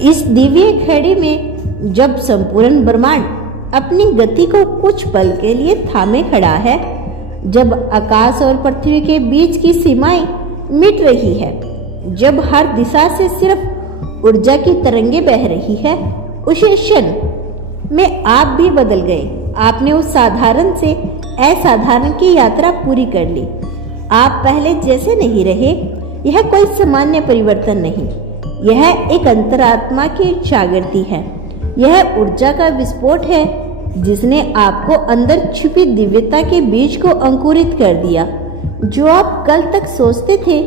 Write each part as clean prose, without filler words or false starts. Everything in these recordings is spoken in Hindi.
इस दिव्य घड़ी में जब संपूर्ण ब्रह्मांड अपनी गति को कुछ पल के लिए थामे खड़ा है, जब आकाश और पृथ्वी के बीच की सीमाएं मिट रही है, जब हर दिशा से सिर्फ ऊर्जा की तरंगे बह रही है, उसी क्षण में आप भी बदल गए। आपने उस साधारण से असाधारण की यात्रा पूरी कर ली। आप पहले जैसे नहीं रहे। यह कोई सामान्य परिवर्तन नहीं, यह एक अंतरात्मा की जागृति है। यह ऊर्जा का विस्फोट है जिसने आपको अंदर छिपी दिव्यता के बीज को अंकुरित कर दिया। जो आप कल तक सोचते थे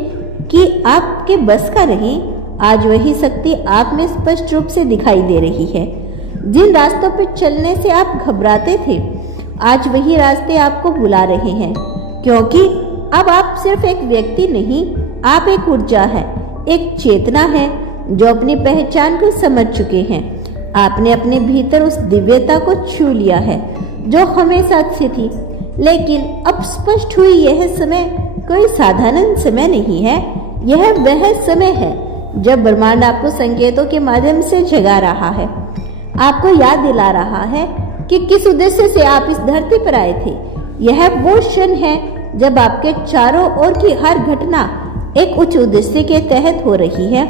कि आपके बस का नहीं, आज वही शक्ति आप में स्पष्ट रूप से दिखाई दे रही है। जिन रास्तों पर चलने से आप घबराते थे, आज वही रास्ते आपको बुला रहे हैं, क्योंकि अब आप सिर्फ एक व्यक्ति नहीं, आप एक ऊर्जा है, एक चेतना है जो अपनी पहचान को समझ चुके हैं। आपने अपने भीतर उस दिव्यता को छू लिया है जो हमेशा से थी। लेकिन अब स्पष्ट हुई, यह समय कोई साधारण समय नहीं है। यह वह समय है जब ब्रह्मांड आपको संकेतों के माध्यम से जगा रहा है, आपको याद दिला रहा है कि किस उद्देश्य से आप इस धरती पर आए थे। यह वो क्षण है जब आपके चारों ओर की हर घटना एक उच्च उद्देश्य के तहत हो रही है।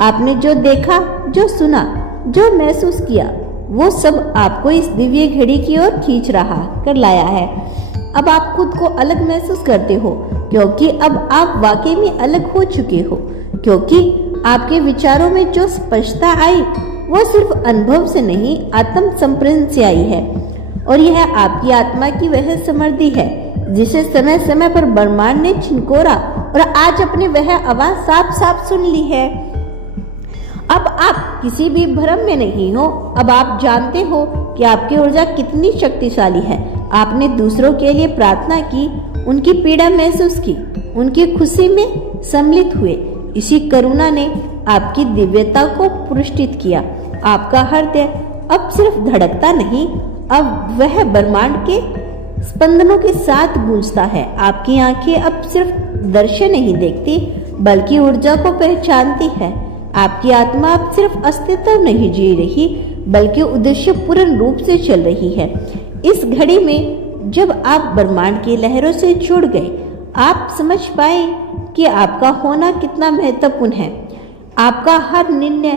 आपने जो देखा, जो सुना, जो महसूस किया, वो सब आपको इस दिव्य घड़ी की ओर खींच रहा कर लाया है। अब आप खुद को अलग महसूस करते हो, क्योंकि अब आप वाकई में अलग हो चुके हो। क्योंकि आपके विचारों में जो स्पष्टता आई वो सिर्फ अनुभव से नहीं, आत्म संप्रेषण से आई है। और यह आपकी आत्मा की वह समृद्धि है जिसे समय समय पर ब्रह्मांड ने छिनकोरा और आज अपनी वह आवाज साफ साफ सुन ली है। अब आप किसी भी भ्रम में नहीं हो। अब आप जानते हो कि आपकी ऊर्जा कितनी शक्तिशाली है। आपने दूसरों के लिए प्रार्थना की, उनकी पीड़ा महसूस की, उनकी खुशी में सम्मिलित हुए। इसी करुणा ने आपकी दिव्यता को पुरस्कृत किया। आपका हृदय अब सिर्फ धड़कता नहीं, अब वह ब्रह्मांड के स्पंदनों के साथ गूंजता है। आपकी आंखें अब सिर्फ दृश्य नहीं देखती, बल्कि ऊर्जा को पहचानती है। आपकी आत्मा अब सिर्फ अस्तित्व नहीं जी रही, बल्कि उद्देश्य पूर्ण रूप से चल रही है। इस घड़ी में जब आप ब्रह्मांड की लहरों से जुड़ गए, आप समझ पाए कि आपका होना कितना महत्वपूर्ण है। आपका हर निर्णय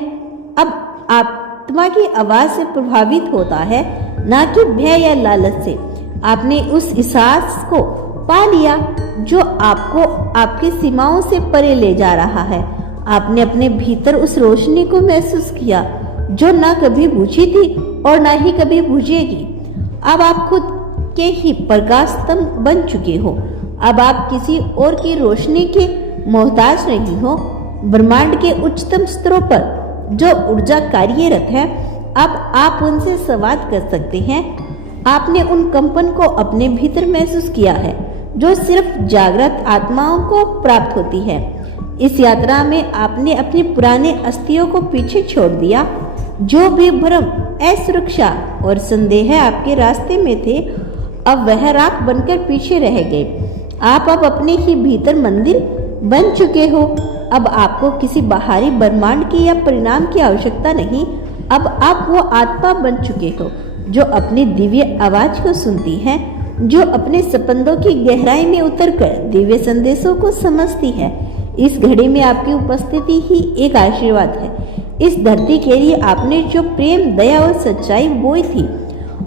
अब आत्मा की आवाज से प्रभावित होता है, ना कि भय या लालच से। आपने उस एहसास को पा लिया जो आपको आपकी सीमाओं से परे ले जा रहा है। आपने अपने भीतर उस रोशनी को महसूस किया जो ना कभी बुझी थी और ना ही कभी बुझेगी। अब आप खुद के ही प्रकाश स्तंभ बन चुके हो। अब आप किसी और की रोशनी के मोहताज नहीं हो। ब्रह्मांड के उच्चतम स्तरों पर जो ऊर्जा कार्यरत है, अब आप उनसे संवाद कर सकते हैं। आपने उन कंपन को अपने भीतर महसूस किया है जो सिर्फ जागृत आत्माओं को प्राप्त होती है। इस यात्रा में आपने अपने पुराने अस्तियों को पीछे छोड़ दिया। जो भी भ्रम, असुरक्षा और संदेह आपके रास्ते में थे, अब वह राख बनकर पीछे रह गए। आप अब अपने ही भीतर मंदिर बन चुके हो। अब आपको किसी बाहरी ब्रह्मांड की या परिणाम की आवश्यकता नहीं। अब आप वो आत्मा बन चुके हो जो अपनी दिव्य आवाज को सुनती है, जो अपने स्पंदों की गहराई में उतरकर दिव्य संदेशों को समझती है। इस घड़ी में आपकी उपस्थिति ही एक आशीर्वाद है। इस धरती के लिए आपने जो प्रेम, दया और सच्चाई बोई थी,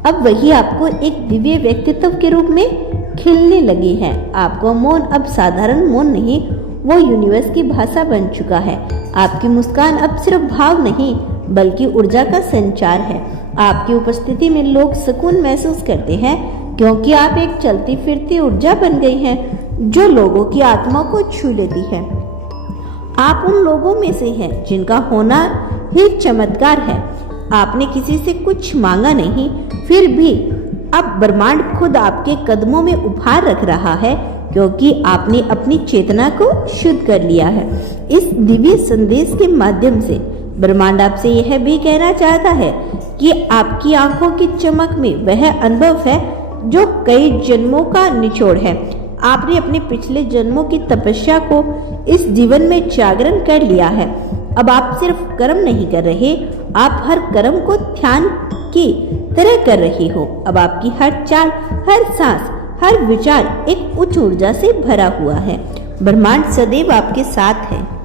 अब वही आपको एक दिव्य व्यक्तित्व के रूप में खिलने लगी है। आपका मौन अब साधारण मौन नहीं, वो यूनिवर्स की भाषा बन चुका है। आपकी मुस्कान अब सिर्फ भाव नहीं, बल्कि ऊर्जा का संचार है। आपकी उपस्थिति में लोग सुकून महसूस करते हैं, क्योंकि आप एक चलती फिरती ऊर्जा बन गई हैं जो लोगों की आत्मा को छू लेती है। आप उन लोगों में से हैं जिनका होना ही चमत्कार है। आपने किसी से कुछ मांगा नहीं, फिर भी अब ब्रह्मांड खुद आपके कदमों में उपहार रख रहा है, क्योंकि आपने अपनी चेतना को शुद्ध कर लिया है। इस दिव्य संदेश के माध्यम से ब्रह्मांड आपसे यह भी कहना चाहता है कि आपकी आंखों की चमक में वह अनुभव है जो कई जन्मों का निचोड़ है। आपने अपने पिछले जन्मों की तपस्या को इस जीवन में जागरण कर लिया है। अब आप सिर्फ कर्म नहीं कर रहे, आप हर कर्म को ध्यान की तरह कर रही हो। अब आपकी हर चाल, हर सांस, हर विचार एक उच्च ऊर्जा से भरा हुआ है। ब्रह्मांड सदैव आपके साथ है।